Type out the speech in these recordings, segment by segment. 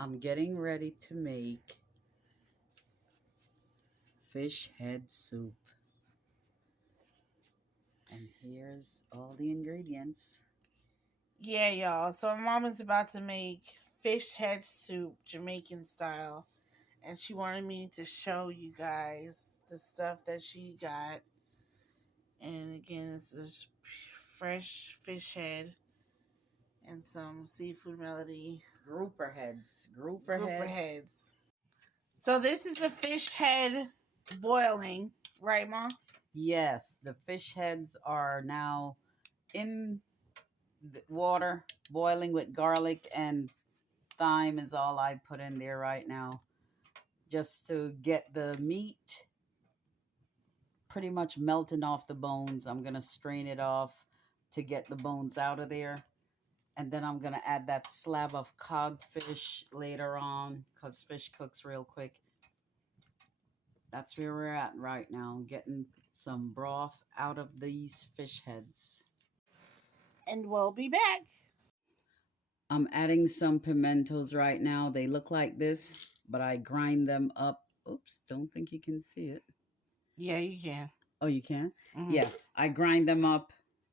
I'm getting ready to make fish head soup. And here's all the ingredients. Yeah, y'all. So my mom is about to make fish head soup, Jamaican style, and she wanted me to show you guys the stuff that she got. And again, this is fresh fish head and some seafood melody Grouper heads. Grouper grouper head. heads. So this is the fish head boiling, right, Mom? Yes, the fish heads are now in the water, boiling with garlic and thyme is all I put in there right now. Just to get the meat pretty much melting off the bones. I'm going to strain it off to get the bones out of there. And then I'm going to add that slab of codfish later on because fish cooks real quick. That's where we're at right now, getting some broth out of these fish heads. And we'll be back. I'm adding some pimentos right now. They look like this, but I grind them up. Oops, don't think you can see it. Yeah, you can. Oh, you can? Mm-hmm. Yeah, I grind them up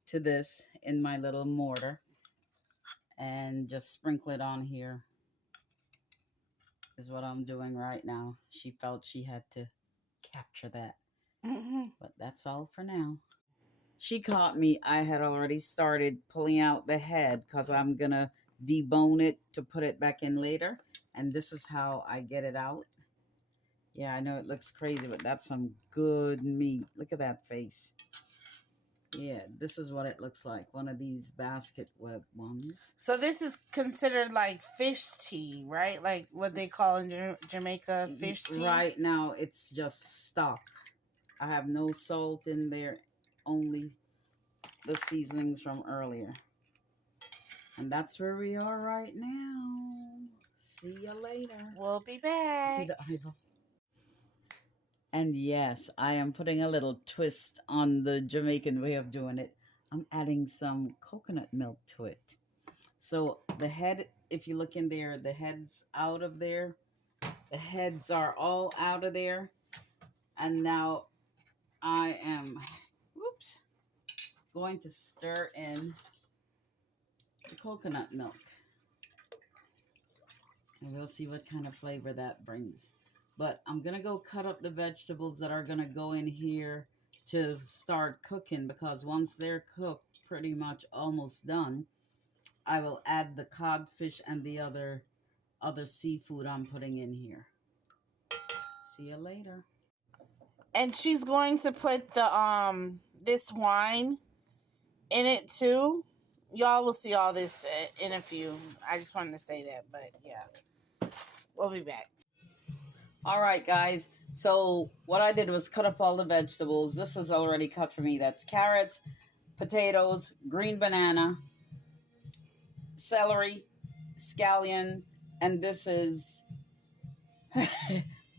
to this in my little mortar and just sprinkle it on here is what I'm doing right now. She felt she had to capture that. Mm-hmm. But that's all for now. She caught me. I had already started pulling out the head because I'm going to debone it to put it back in later. And this is how I get it out. Yeah, I know it looks crazy, but that's some good meat. Look at that face. Yeah, this is what it looks like. One of these basket webbed ones. So this is considered like fish tea, right? Like what they call in Jamaica fish tea. Right now, it's just stock. I have no salt in there, only the seasonings from earlier. And that's where we are right now. See you later. We'll be back. See the eyeball. And yes, I am putting a little twist on the Jamaican way of doing it. I'm adding some coconut milk to it. So the head, if you look in there, the head's out of there. The heads are all out of there. And now I am, whoops, going to stir in the coconut milk. And we'll see what kind of flavor that brings. But I'm going to go cut up the vegetables that are going to go in here to start cooking, because once they're cooked, pretty much almost done, I will add the codfish and the other seafood I'm putting in here. See you later. And she's going to put the this wine in it too. Y'all will see all this in a few. I just wanted to say that, but yeah. We'll be back. All right, guys. So what I did was cut up all the vegetables. This was already cut for me. That's carrots, potatoes, green banana, celery, scallion, and this is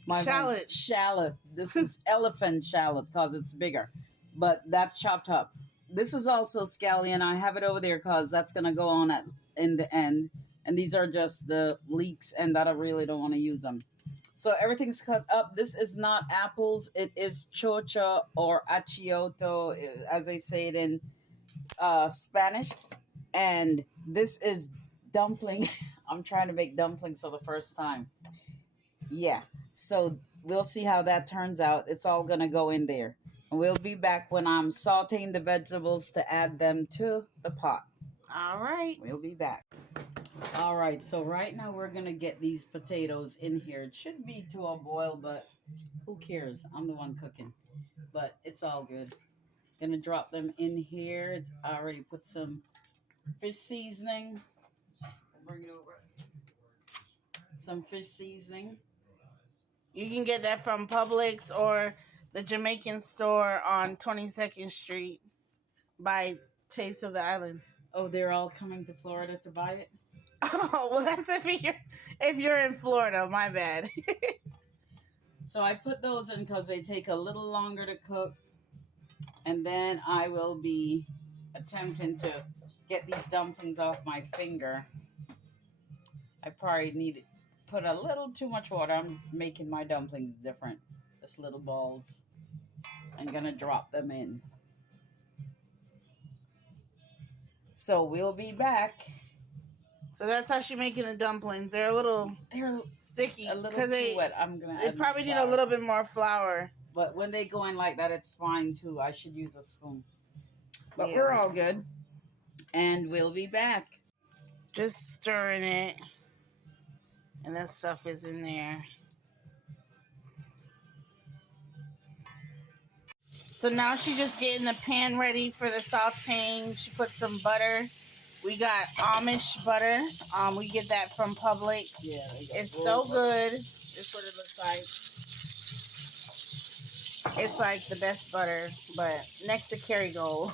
my Shallot. Shallot. This is elephant shallot because it's bigger, but that's chopped up. This is also scallion. I have it over there because that's gonna go on in the end. And these are just the leeks, and that I really don't want to use them. So everything's cut up. This is not apples. It is chocha or achioto, as they say it in Spanish. And this is dumpling. I'm trying to make dumplings for the first time. Yeah. So we'll see how that turns out. It's all going to go in there. And we'll be back when I'm sauteing the vegetables to add them to the pot. All right. We'll be back. All right. So right now we're going to get these potatoes in here. It should be to a boil, but who cares? I'm the one cooking. But it's all good. Gonna drop them in here. I already put some fish seasoning. I'll bring it over. Some fish seasoning. You can get that from Publix or the Jamaican store on 22nd Street by Taste of the Islands. Oh, they're all coming to Florida to buy it? Oh, well, that's if you're in Florida. My bad. So I put those in because they take a little longer to cook. And then I will be attempting to get these dumplings off my finger. I probably need put a little too much water. I'm making my dumplings different. Just little balls. I'm gonna drop them in. So we'll be back. So that's how she's making the dumplings. They're a little They're sticky a little because too wet. I'm gonna. they add probably more need a flour. little bit more flour. But when they go in like that, it's fine too. I should use a spoon. But Yeah. we're all good. And we'll be back. Just stirring it. And that stuff is in there. So now she's just getting the pan ready for the sauteing. She put some butter. We got Amish butter. We get that from Publix. Yeah, It's so good. This is what it looks like. It's like the best butter, but next to Kerrygold.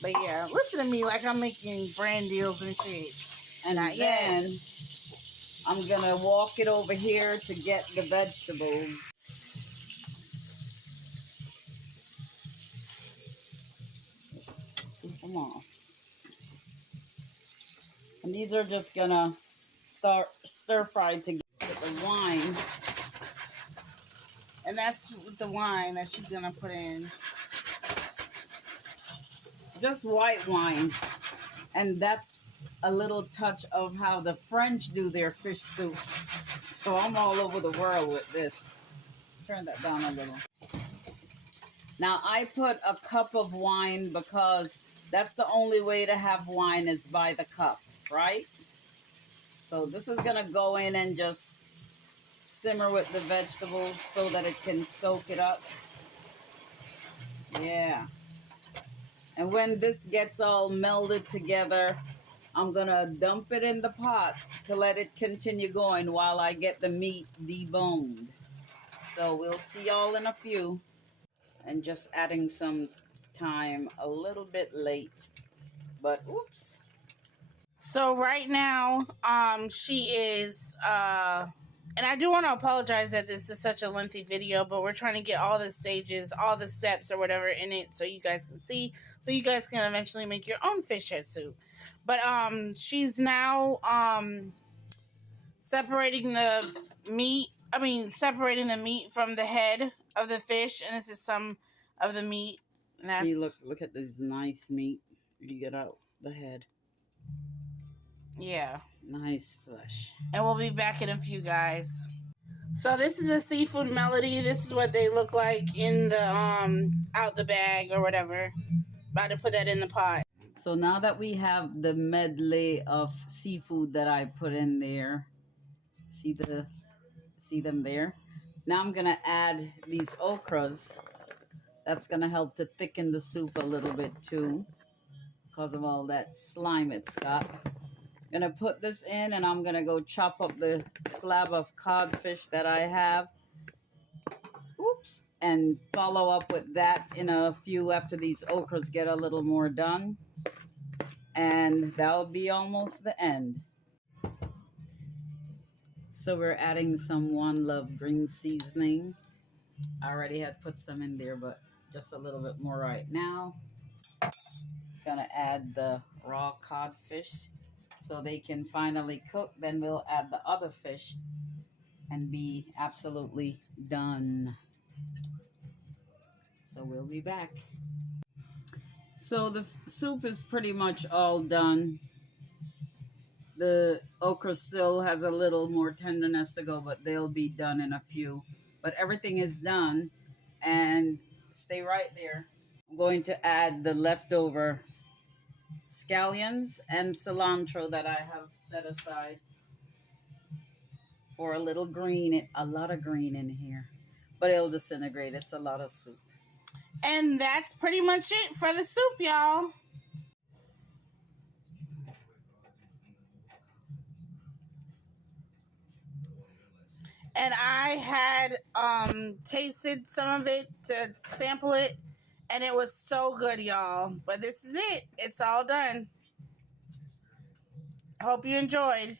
But yeah, listen to me like I'm making brand deals and shit. And Not then yet. I'm gonna walk it over here to get the vegetables. Just scoop them off. And these are just gonna stir fried to get the wine. And that's the wine that she's gonna put in. Just white wine. And that's a little touch of how the French do their fish soup. So I'm all over the world with this. Turn that down a little. Now I put a cup of wine because that's the only way to have wine is by the cup, right? So this is gonna go in and just simmer with the vegetables so that it can soak it up. Yeah. And when this gets all melded together, I'm gonna dump it in the pot to let it continue going while I get the meat deboned. So we'll see y'all in a few. And just adding some thyme a little bit late, but oops. So right now, she is, and I do want to apologize that this is such a lengthy video, but we're trying to get all the stages, all the steps or whatever in it so you guys can see, so you guys can eventually make your own fish head soup. But, she's now, separating the meat from the head of the fish, and this is some of the meat. And that's, See, look at this nice meat. You get out the head. yeah. Nice flesh. And we'll be back in a few, guys. So this is a seafood melody. This is what they look like in the out the bag or whatever. About to put that in the pot. So now that we have the medley of seafood that I put in there, see them there? Now I'm gonna add these okras. That's gonna help to thicken the soup a little bit too, because of all that slime it's got. Gonna put this in, and I'm gonna go chop up the slab of codfish that I have. Oops, and follow up with that in a few after these okras get a little more done. And that'll be almost the end. So we're adding some One Love green seasoning. I already had put some in there, but just a little bit more right now. Gonna add the raw codfish so they can finally cook. Then we'll add the other fish and be absolutely done. So we'll be back. So the soup is pretty much all done. The okra still has a little more tenderness to go, but they'll be done in a few. But everything is done, and stay right there. I'm going to add the leftover scallions and cilantro that I have set aside for a little green, a lot of green in here. But it'll disintegrate. It's a lot of soup. And that's pretty much it for the soup, y'all. And I had tasted some of it to sample it, and it was so good, y'all. But this is it. It's all done. Hope you enjoyed.